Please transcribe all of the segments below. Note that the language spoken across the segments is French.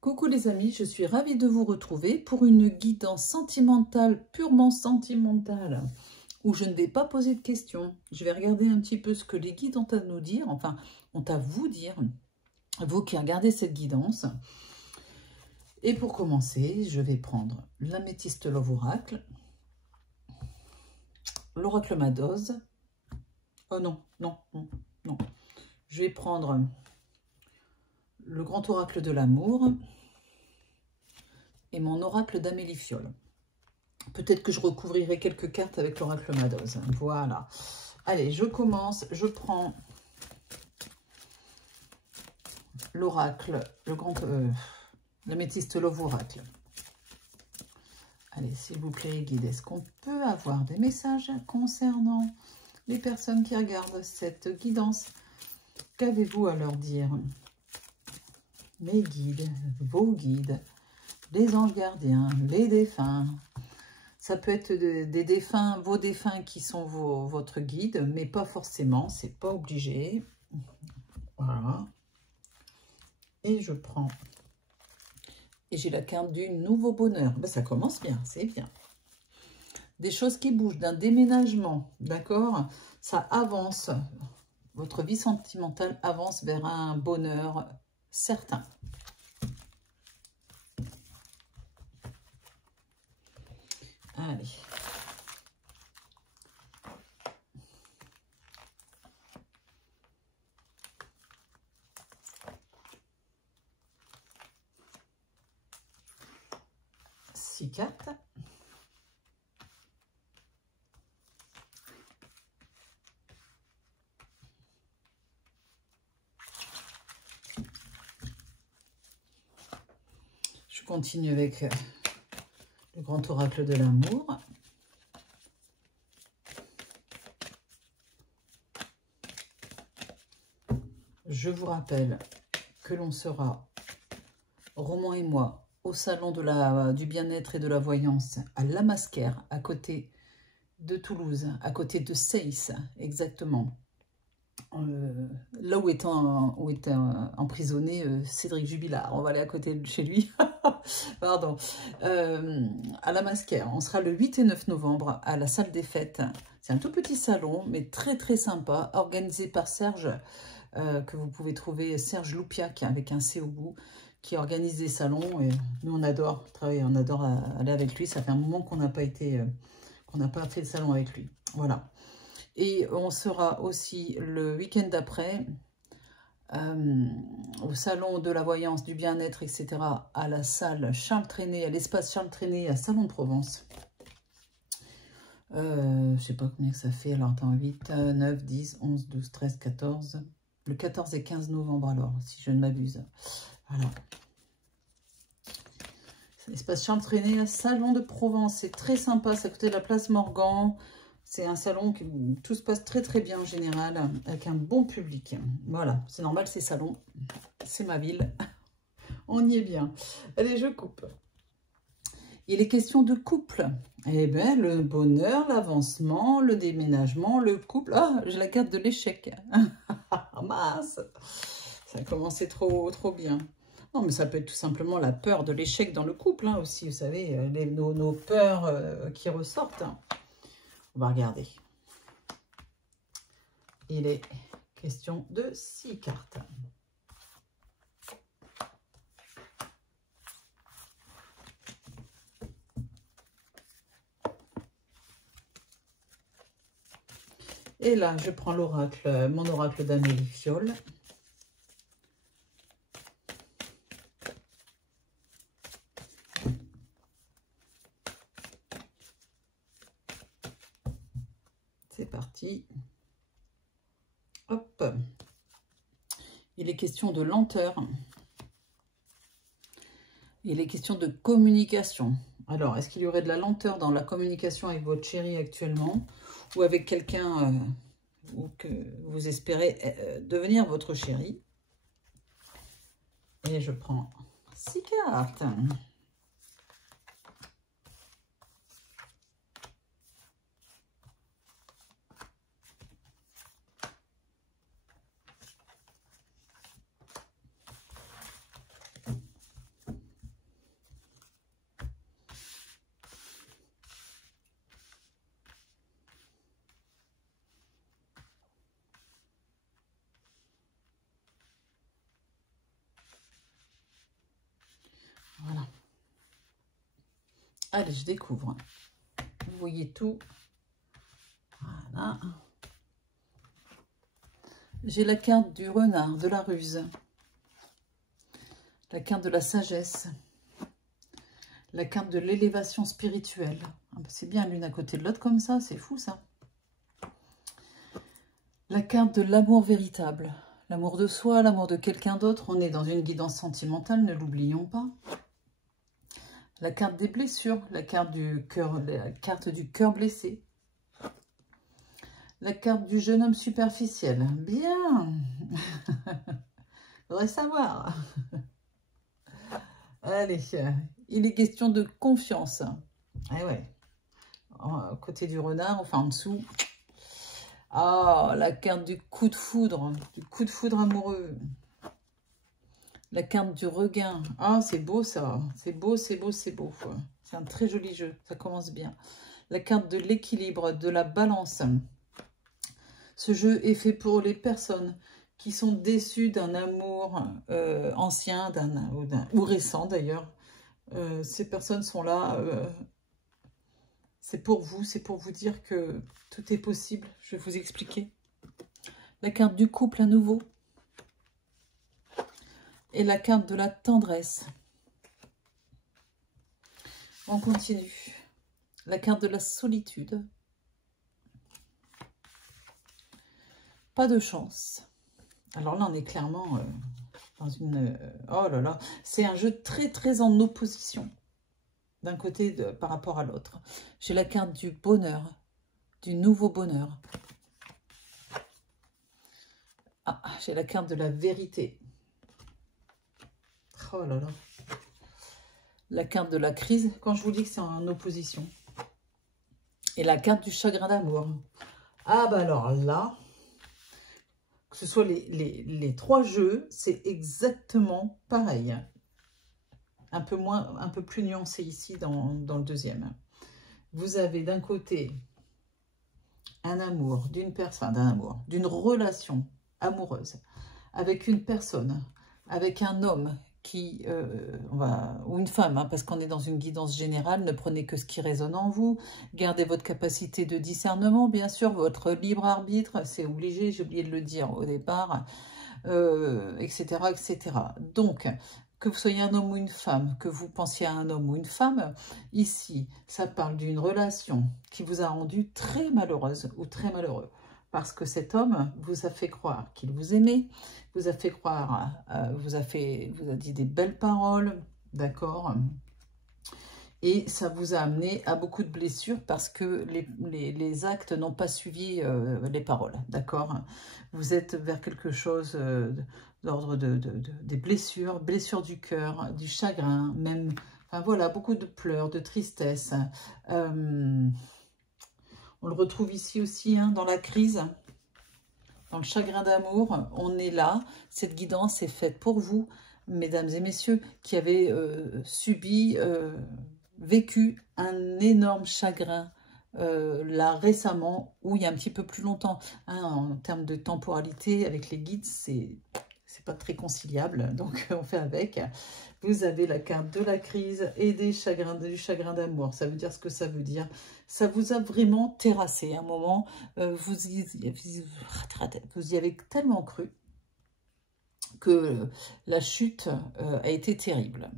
Coucou les amis, je suis ravie de vous retrouver pour une guidance sentimentale, purement sentimentale, où je ne vais pas poser de questions. Je vais regarder un petit peu ce que les guides ont à nous dire, enfin, ont à vous dire, vous qui regardez cette guidance. Et pour commencer, je vais prendre l'améthyste Love Oracle, l'oracle Madoz. Oh non, non, non, non. Je vais prendre le grand oracle de l'amour et mon oracle d'Amélie Fiole. Peut-être que je recouvrirai quelques cartes avec l'oracle Madoz. Voilà. Allez, je commence. Je prends l'oracle, l'améthyste Love Oracle. Allez, s'il vous plaît, guide, est-ce qu'on peut avoir des messages concernant les personnes qui regardent cette guidance? Qu'avez-vous à leur dire? Mes guides, vos guides, les anges gardiens, les défunts. Ça peut être des défunts, vos défunts qui sont votre guide, mais pas forcément, c'est pas obligé. Voilà. Et je prends. Et j'ai la carte du nouveau bonheur. Ben, ça commence bien, c'est bien. Des choses qui bougent, d'un déménagement, d'accord? Ça avance. Votre vie sentimentale avance vers un bonheur certain. Allez. Six cartes. Je continue avec le grand oracle de l'amour. Je vous rappelle que l'on sera, Roman et moi, au salon du bien-être et de la voyance à La Masquère, à côté de Toulouse, à côté de Seyss, exactement. Là où est emprisonné Cédric Jubilard. On va aller à côté de chez lui. Pardon. À La Masquère. On sera le 8 et 9 novembre à la salle des fêtes. C'est un tout petit salon, mais très très sympa, organisé par Serge, que vous pouvez trouver, Serge Loupiac, avec un C au bout, qui organise des salons. Et nous, on adore travailler, on adore aller avec lui. Ça fait un moment qu'on n'a pas été, qu'on n'a pas fait de salon avec lui. Voilà. Et on sera aussi le week-end d'après au salon de la voyance, du bien-être, etc. à la salle Charles Trenet, à l'espace Charles Trenet, à Salon de Provence. Je sais pas combien que ça fait. Alors, attends, 8, 9, 10, 11, 12, 13, 14. Le 14 et 15 novembre, alors, si je ne m'abuse. Voilà. L'espace Charles Trenet, à Salon de Provence. C'est très sympa, c'est à côté de la place Morgan. C'est un salon où tout se passe très très bien en général, avec un bon public. Voilà, c'est normal, c'est salon, c'est ma ville, on y est bien. Allez, je coupe. Il est question de couple. Eh bien, le bonheur, l'avancement, le déménagement, le couple. Ah, j'ai la carte de l'échec. Mince, ça a commencé trop bien. Non, mais ça peut être tout simplement la peur de l'échec dans le couple, hein, aussi, vous savez, nos peurs qui ressortent. On va regarder. Il est question de 6 cartes. Et là, je prends l'oracle, mon oracle d'Amélie Fiole. C'est parti. Hop. Il est question de lenteur. Il est question de communication. Alors, est-ce qu'il y aurait de la lenteur dans la communication avec votre chéri actuellement ou avec quelqu'un que vous espérez devenir votre chéri? Et je prends 6 cartes. Allez, je découvre. Vous voyez tout. Voilà. J'ai la carte du renard, de la ruse. La carte de la sagesse. La carte de l'élévation spirituelle. Ah, c'est bien l'une à côté de l'autre comme ça, c'est fou ça. La carte de l'amour véritable. L'amour de soi, l'amour de quelqu'un d'autre. On est dans une guidance sentimentale, ne l'oublions pas. La carte des blessures, la carte du cœur blessé. La carte du jeune homme superficiel. Bien. Faudrait savoir. Allez, il est question de confiance. Eh ouais. À côté du renard, enfin en dessous. Ah, la carte du coup de foudre amoureux. La carte du regain. Ah, c'est beau ça. C'est beau, c'est beau, c'est beau. C'est un très joli jeu. Ça commence bien. La carte de l'équilibre, de la balance. Ce jeu est fait pour les personnes qui sont déçues d'un amour ancien ou récent d'ailleurs. Ces personnes sont là. C'est pour vous dire que tout est possible. Je vais vous expliquer. La carte du couple à nouveau. Et la carte de la tendresse. On continue. La carte de la solitude. Pas de chance. Alors là, on est clairement dans une... oh là là, c'est un jeu très très en opposition. D'un côté par rapport à l'autre. J'ai la carte du bonheur. Du nouveau bonheur. Ah, j'ai la carte de la vérité. Oh là là. La carte de la crise, quand je vous dis que c'est en opposition. Et la carte du chagrin d'amour. Ah bah alors là, que ce soit les trois jeux, c'est exactement pareil. Un peu plus nuancé ici dans le deuxième. Vous avez d'un côté un amour d'une personne, d'une relation amoureuse avec une personne, avec un homme qui, ou une femme, hein, parce qu'on est dans une guidance générale, ne prenez que ce qui résonne en vous, gardez votre capacité de discernement, bien sûr, votre libre arbitre, c'est obligé, j'ai oublié de le dire au départ, etc., etc. Donc, que vous soyez un homme ou une femme, que vous pensiez à un homme ou une femme, ici, ça parle d'une relation qui vous a rendu très malheureuse ou très malheureux. Parce que cet homme vous a fait croire qu'il vous aimait, vous a fait croire, vous a dit des belles paroles, d'accord? Et ça vous a amené à beaucoup de blessures parce que les actes n'ont pas suivi les paroles, d'accord? Vous êtes vers quelque chose d'ordre des blessures du cœur, du chagrin, même, enfin voilà, beaucoup de pleurs, de tristesse. On le retrouve ici aussi, hein, dans la crise, dans le chagrin d'amour. On est là. Cette guidance est faite pour vous, mesdames et messieurs, qui avez vécu un énorme chagrin là récemment, ou il y a un petit peu plus longtemps. Hein, en termes de temporalité, avec les guides, c'est pas très conciliable, donc on fait avec. Vous avez la carte de la crise et du chagrin d'amour. Ça veut dire ce que ça veut dire. Ça vous a vraiment terrassé. À un moment, vous y avez tellement cru que la chute a été terrible.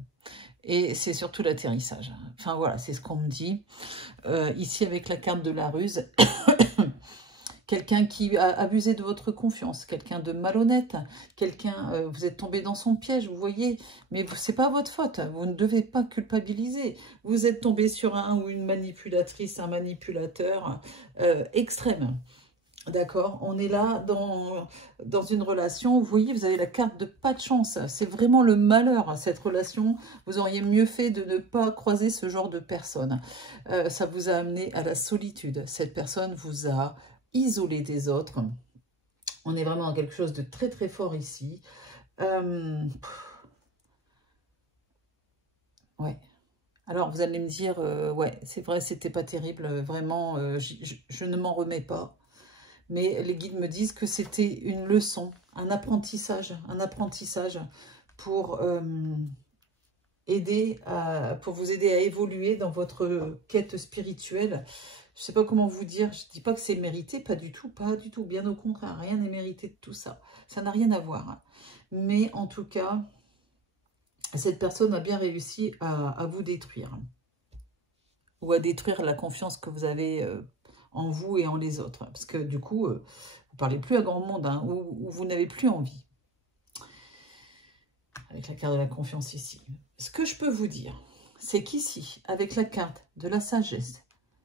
Et c'est surtout l'atterrissage. Enfin voilà, c'est ce qu'on me dit. Ici, avec la carte de la ruse, quelqu'un qui a abusé de votre confiance, quelqu'un de malhonnête, quelqu'un, vous êtes tombé dans son piège, vous voyez, mais c'est pas votre faute, vous ne devez pas culpabiliser. Vous êtes tombé sur un ou une manipulatrice, un manipulateur extrême. D'accord, on est là dans une relation, vous voyez, vous avez la carte de pas de chance. C'est vraiment le malheur, cette relation. Vous auriez mieux fait de ne pas croiser ce genre de personne. Ça vous a amené à la solitude. Cette personne vous a isolé des autres. On est vraiment dans quelque chose de très très fort ici. Ouais. Alors, vous allez me dire, ouais, c'est vrai, c'était pas terrible. Vraiment, je ne m'en remets pas. Mais les guides me disent que c'était une leçon, un apprentissage pour pour vous aider à évoluer dans votre quête spirituelle. Je ne sais pas comment vous dire, je ne dis pas que c'est mérité, pas du tout, bien au contraire, rien n'est mérité de tout ça. Ça n'a rien à voir. Mais en tout cas, cette personne a bien réussi à vous détruire. Ou à détruire la confiance que vous avez en vous et en les autres. Parce que du coup, vous ne parlez plus à grand monde, hein, ou vous n'avez plus envie. Avec la carte de la confiance ici. Ce que je peux vous dire, c'est qu'ici, avec la carte de la sagesse,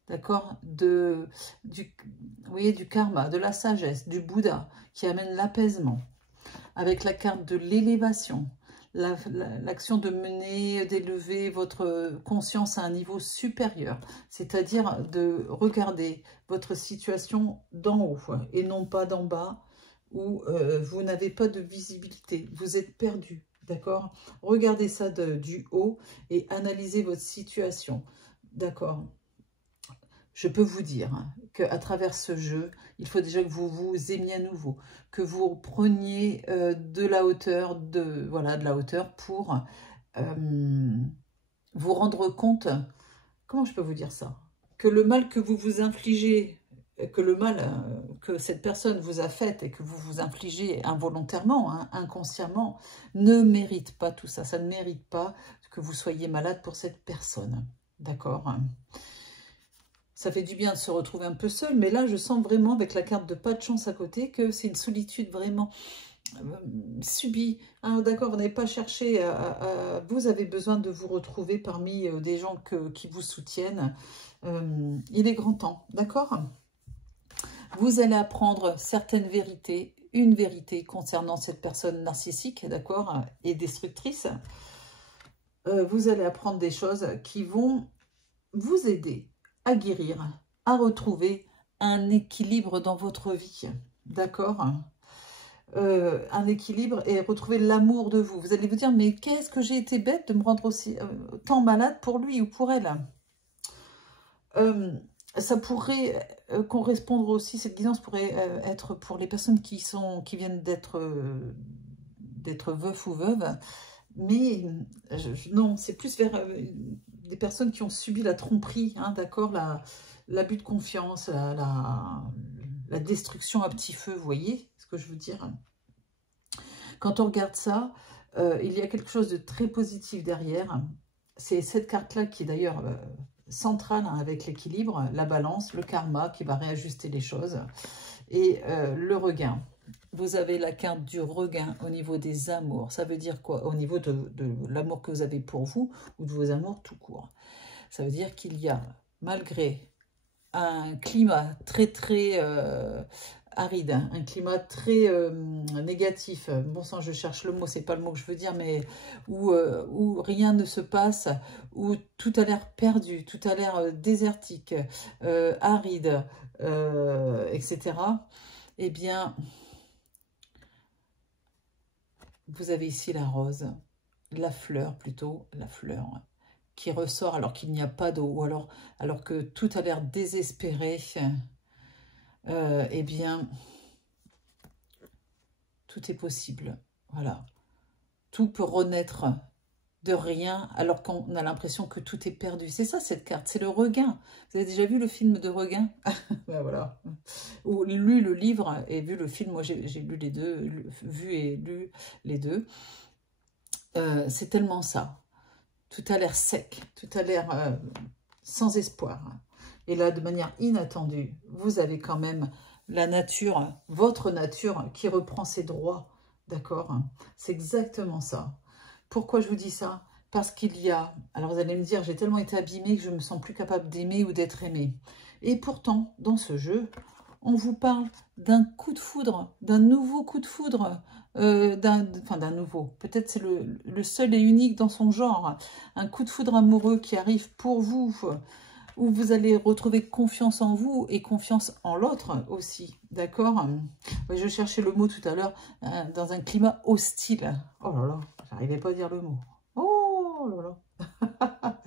d'accord, vous voyez, du karma, de la sagesse, du Bouddha, qui amène l'apaisement, avec la carte de l'élévation, l'action de mener, d'élever votre conscience à un niveau supérieur, c'est-à-dire de regarder votre situation d'en haut et non pas d'en bas, où vous n'avez pas de visibilité, vous êtes perdu. D'accord? Regardez ça du haut et analysez votre situation. D'accord? Je peux vous dire qu'à travers ce jeu, il faut déjà que vous vous aimiez à nouveau, que vous preniez de la hauteur, pour vous rendre compte, comment je peux vous dire ça? Que le mal que vous vous infligez, que le mal que cette personne vous a fait et que vous vous infligez involontairement, hein, inconsciemment, ne mérite pas tout ça. Ça ne mérite pas que vous soyez malade pour cette personne. D'accord? Ça fait du bien de se retrouver un peu seul, mais là, je sens vraiment, avec la carte de pas de chance à côté, que c'est une solitude vraiment subie. Hein, d'accord, vous n'avez pas cherché, vous avez besoin de vous retrouver parmi des gens qui vous soutiennent. Il est grand temps, d'accord? Vous allez apprendre certaines vérités, une vérité concernant cette personne narcissique, d'accord, et destructrice. Vous allez apprendre des choses qui vont vous aider à guérir, à retrouver un équilibre dans votre vie, d'accord, un équilibre et retrouver l'amour de vous. Vous allez vous dire, mais qu'est-ce que j'ai été bête de me rendre aussi tant malade pour lui ou pour elle. Ça pourrait correspondre aussi, cette guidance pourrait être pour les personnes qui viennent d'être veufs ou veuves, mais non, c'est plus vers des personnes qui ont subi la tromperie, hein, d'accord, l'abus de confiance, la destruction à petit feu, vous voyez ce que je veux dire? Quand on regarde ça, il y a quelque chose de très positif derrière. C'est cette carte-là qui est d'ailleurs centrale, hein, avec l'équilibre, la balance, le karma qui va réajuster les choses et le regain. Vous avez la carte du regain au niveau des amours. Ça veut dire quoi? Au niveau de l'amour que vous avez pour vous ou de vos amours tout court. Ça veut dire qu'il y a, malgré un climat très aride, hein, un climat très négatif, bon sang je cherche le mot, c'est pas le mot que je veux dire, mais où rien ne se passe, où tout a l'air perdu, tout a l'air désertique, aride, etc. Eh bien, vous avez ici la rose, la fleur plutôt, la fleur qui ressort alors qu'il n'y a pas d'eau, ou alors que tout a l'air désespéré. Eh bien, tout est possible. Voilà. Tout peut renaître de rien alors qu'on a l'impression que tout est perdu. C'est ça cette carte, c'est le regain. Vous avez déjà vu le film de Regain? Ben voilà. Ou lu le livre et vu le film. Moi j'ai lu les deux, vu et lu les deux. C'est tellement ça. Tout a l'air sec, tout a l'air sans espoir. Et là, de manière inattendue, vous avez quand même la nature, votre nature qui reprend ses droits. D'accord? C'est exactement ça. Pourquoi je vous dis ça? Parce qu'il y a... Alors vous allez me dire, j'ai tellement été abîmée que je ne me sens plus capable d'aimer ou d'être aimée. Et pourtant, dans ce jeu, on vous parle d'un coup de foudre, d'un nouveau coup de foudre, d'un nouveau. Peut-être c'est le seul et unique dans son genre. Un coup de foudre amoureux qui arrive pour vous, où vous allez retrouver confiance en vous et confiance en l'autre aussi, d'accord? Je cherchais le mot tout à l'heure, dans un climat hostile. Oh là là, j'arrivais pas à dire le mot. Oh là là.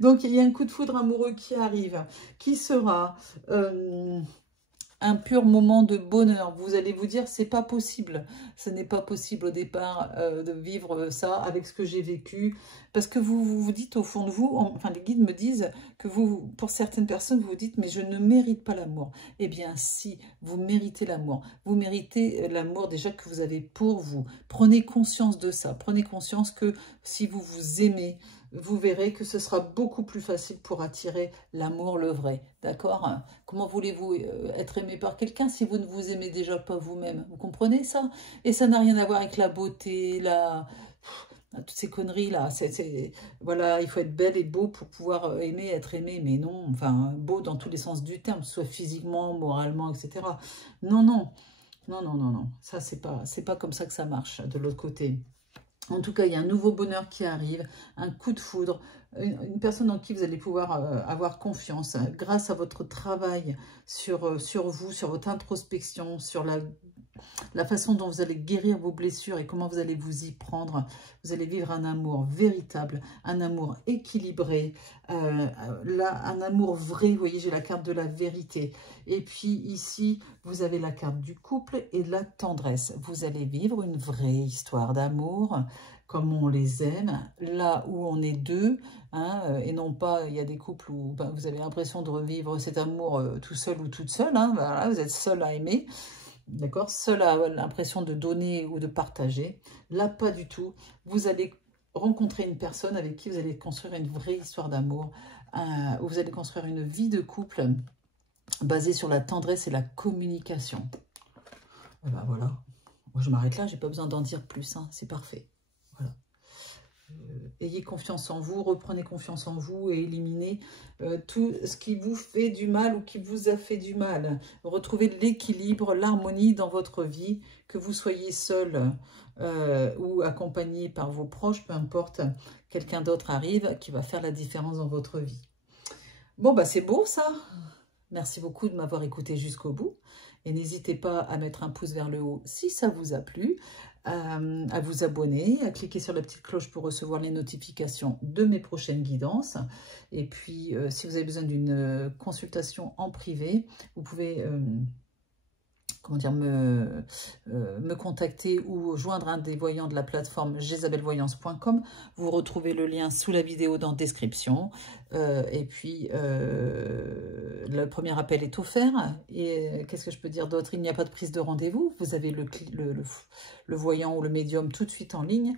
Donc, il y a un coup de foudre amoureux qui arrive, qui sera un pur moment de bonheur. Vous allez vous dire, c'est pas possible. Ce n'est pas possible au départ de vivre ça avec ce que j'ai vécu. Parce que vous dites au fond de vous, enfin les guides me disent que vous, pour certaines personnes, vous vous dites, mais je ne mérite pas l'amour. Eh bien si, vous méritez l'amour. Vous méritez l'amour déjà que vous avez pour vous. Prenez conscience de ça. Prenez conscience que si vous vous aimez, vous verrez que ce sera beaucoup plus facile pour attirer l'amour, le vrai. D'accord? Comment voulez-vous être aimé par quelqu'un si vous ne vous aimez déjà pas vous-même? Vous comprenez ça? Et ça n'a rien à voir avec la beauté, toutes ces conneries-là. Voilà, il faut être belle et beau pour pouvoir aimer, être aimé. Mais non, enfin, beau dans tous les sens du terme, soit physiquement, moralement, etc. Non, non. Non, non, non, non. Ça, c'est pas comme ça que ça marche de l'autre côté. En tout cas, il y a un nouveau bonheur qui arrive, un coup de foudre, une personne en qui vous allez pouvoir avoir confiance grâce à votre travail sur vous, sur votre introspection, sur la façon dont vous allez guérir vos blessures et comment vous allez vous y prendre. Vous allez vivre un amour véritable, un amour équilibré, là, un amour vrai. Vous voyez, j'ai la carte de la vérité. Et puis ici, vous avez la carte du couple et de la tendresse. Vous allez vivre une vraie histoire d'amour, comme on les aime, là où on est deux, hein, et non pas, il y a des couples où vous avez l'impression de revivre cet amour tout seul ou toute seule, hein, voilà, vous êtes seul à aimer. D'accord? Seul a l'impression de donner ou de partager. Là, pas du tout. Vous allez rencontrer une personne avec qui vous allez construire une vraie histoire d'amour, où vous allez construire une vie de couple basée sur la tendresse et la communication. Et ben voilà. Moi, je m'arrête là, j'ai pas besoin d'en dire plus, hein, c'est parfait. Voilà. Ayez confiance en vous, reprenez confiance en vous et éliminez tout ce qui vous fait du mal ou qui vous a fait du mal. Retrouvez l'équilibre, l'harmonie dans votre vie, que vous soyez seul ou accompagné par vos proches, peu importe, quelqu'un d'autre arrive qui va faire la différence dans votre vie. Bon, bah c'est beau ça. Merci beaucoup de m'avoir écouté jusqu'au bout. Et n'hésitez pas à mettre un pouce vers le haut si ça vous a plu, à vous abonner, à cliquer sur la petite cloche pour recevoir les notifications de mes prochaines guidances. Et puis, si vous avez besoin d'une consultation en privé, vous pouvez... comment dire, me contacter ou joindre un des voyants de la plateforme jezabelvoyance.com. Vous retrouvez le lien sous la vidéo dans la description. Et puis, le premier appel est offert. Et qu'est-ce que je peux dire d'autre? Il n'y a pas de prise de rendez-vous. Vous avez le voyant ou le médium tout de suite en ligne.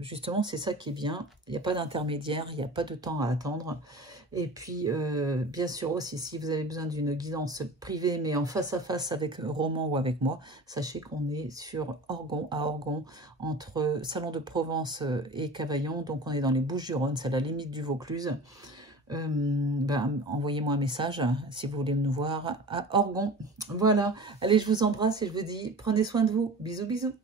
Justement, c'est ça qui est bien. Il n'y a pas d'intermédiaire, il n'y a pas de temps à attendre. Et puis, bien sûr aussi, si vous avez besoin d'une guidance privée, mais en face à face avec Roman ou avec moi, sachez qu'on est sur Orgon, à Orgon, entre Salon de Provence et Cavaillon. Donc, on est dans les Bouches-du-Rhône, c'est à la limite du Vaucluse. Envoyez-moi un message si vous voulez nous voir à Orgon. Voilà. Allez, je vous embrasse et je vous dis, prenez soin de vous. Bisous, bisous.